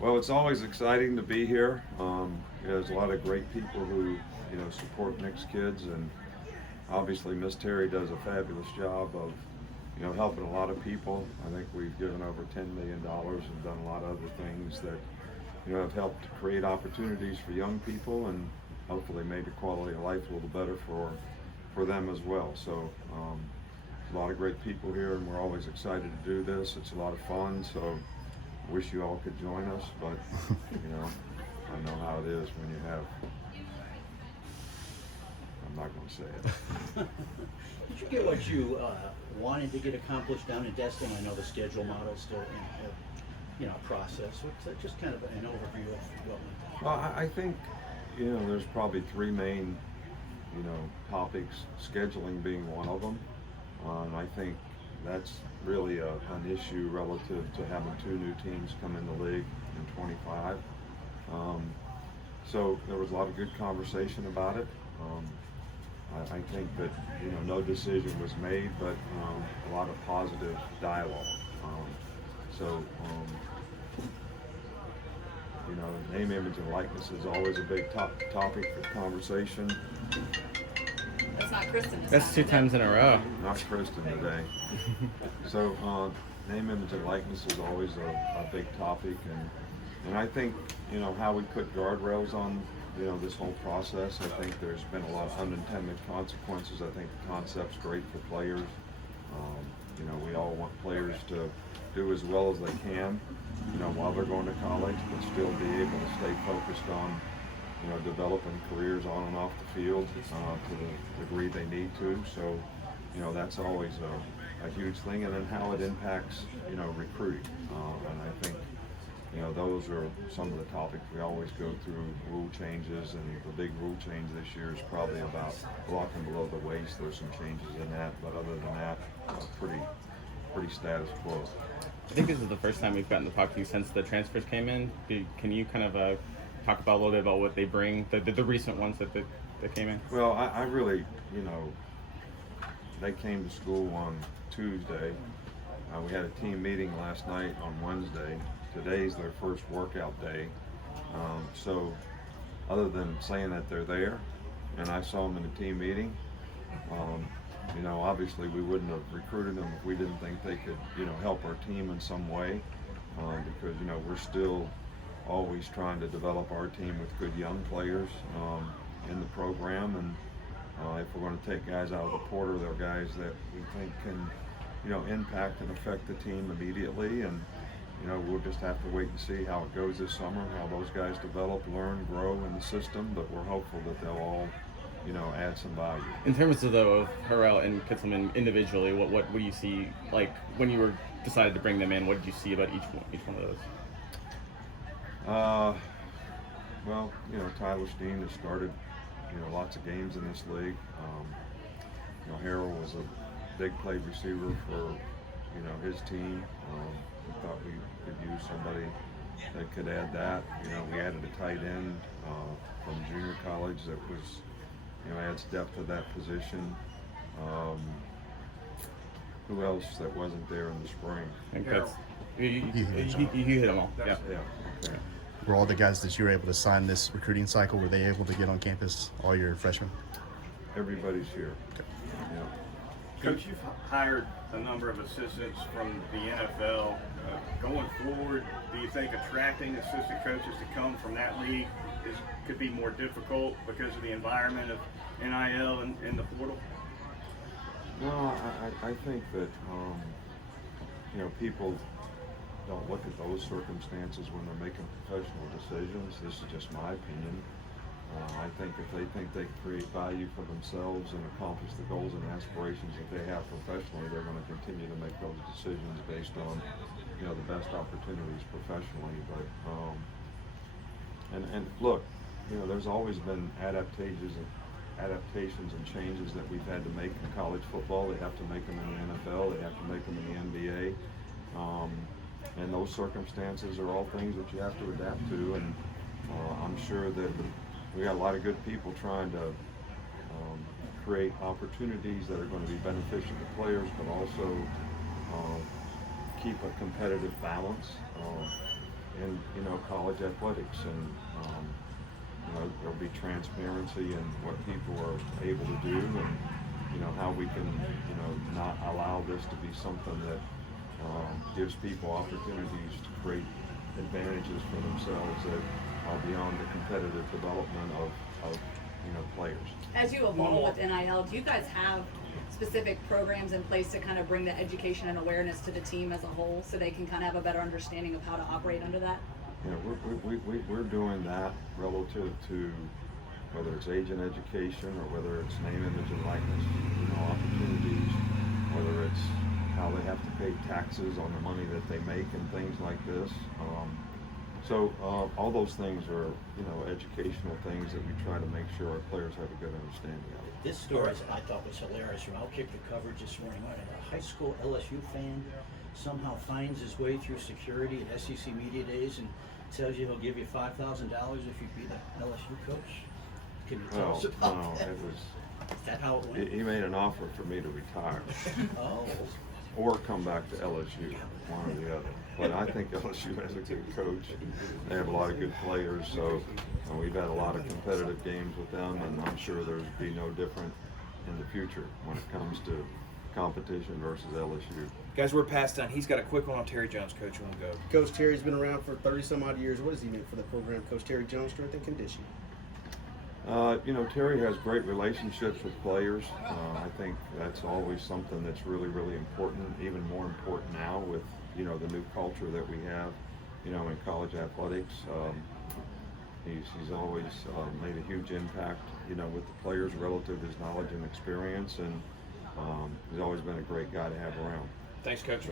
Well, it's always exciting to be here. There's a lot of great people who, support Nick's kids, and obviously Miss Terry does a fabulous job of, helping a lot of people. I think we've given over $10 million and done a lot of other things that, have helped create opportunities for young people and hopefully made the quality of life a little better for them as well. So, a lot of great people here, and we're always excited to do this. It's a lot of fun. So. Wish you all could join us, but I know how it is when you have. I'm not going to say it. Did you get what you wanted to get accomplished down in Destin? I know the schedule model is still in process. What's just kind of an overview of what went Well, I think there's probably three main topics. Scheduling being one of them. And I think that's really an issue relative to having two new teams come in the league in 25. So there was a lot of good conversation about it. I think that no decision was made, but a lot of positive dialogue. So name, image, and likeness is always a big topic for conversation. That's not Kristen. That's two times in a row. Not Kristen today. So name, image, and likeness is always a big topic, and I think how we put guardrails on this whole process. I think there's been a lot of unintended consequences. I think the concept's great for players. We all want players to do as well as they can, while they're going to college, but still be able to stay focused on developing careers on and off the field to the degree they need to. So, that's always a huge thing. And then how it impacts, recruiting. And I think, those are some of the topics we always go through. Rule changes, and the big rule change this year is probably about blocking below the waist. There's some changes in that, but other than that, pretty status quo. I think this is the first time we've gotten to talk to you since the transfers came in. Can you kind of talk about a little bit about what they bring, the recent ones that came in? Well, I really, they came to school on Tuesday. We had a team meeting last night on Wednesday. Today's their first workout day. So other than saying that they're there, and I saw them in the team meeting, obviously we wouldn't have recruited them if we didn't think they could, help our team in some way, because, we're still always trying to develop our team with good young players in the program, and if we're going to take guys out of the portal, they're guys that we think can, impact and affect the team immediately, and we'll just have to wait and see how it goes this summer, how those guys develop, learn, grow in the system, but we're hopeful that they'll all, add some value. In terms of Harrell and Kitzelman individually, what do you see, like when you were decided to bring them in, what did you see about each one of those? Well, Tyler Steen has started, lots of games in this league. Harold was a big play receiver for, his team. We thought we could use somebody that could add that. We added a tight end from junior college that was, adds depth to that position. Who else that wasn't there in the spring? I think that's you hit them all. Yeah. Okay. Were all the guys that you were able to sign this recruiting cycle, were they able to get on campus, all your freshmen? Everybody's here. Okay. Yeah. Coach, you've hired a number of assistants from the NFL. Going forward, do you think attracting assistant coaches to come from that league could be more difficult because of the environment of NIL and the portal? No, I think that people don't look at those circumstances when they're making professional decisions. This is just my opinion. I think if they think they create value for themselves and accomplish the goals and aspirations that they have professionally, they're going to continue to make those decisions based on, the best opportunities professionally. But and look, there's always been adaptations and changes that we've had to make in college football. They have to make them in the NFL. They have to make them in the NBA. And those circumstances are all things that you have to adapt to. And I'm sure that we got a lot of good people trying to create opportunities that are going to be beneficial to players, but also keep a competitive balance. in college athletics, and there'll be transparency in what people are able to do, and how we can not allow this to be something that gives people opportunities to create advantages for themselves that are beyond the competitive development of players. As you evolve with NIL, do you guys have specific programs in place to kind of bring the education and awareness to the team as a whole, so they can kind of have a better understanding of how to operate under that? We're doing that relative to whether it's agent education or whether it's name, image, and likeness, opportunities, whether it's how they have to pay taxes on the money that they make and things like this. So all those things are, educational things that we try to make sure our players have a good understanding of. This story I thought was hilarious from Outkick the coverage this morning. A high school LSU fan somehow finds his way through security at SEC Media Days and tells you he'll give you $5,000 if you be the LSU coach. Can you tell us about that? Is that how it went? He made an offer for me to retire. Oh. Or come back to LSU, one or the other. But I think LSU has a good coach. They have a lot of good players, so we've had a lot of competitive games with them, and I'm sure there'll be no different in the future when it comes to competition versus LSU. Guys, we're past time. He's got a quick one on Terry Jones, Coach. You want to go? Coach Terry's been around for 30-some-odd years. What does he mean for the program? Coach Terry Jones, strength and conditioning. Terry has great relationships with players. I think that's always something that's really, really important, even more important now with, the new culture that we have, in college athletics. He's always made a huge impact, with the players relative to his knowledge and experience, and he's always been a great guy to have around. Thanks, Coach.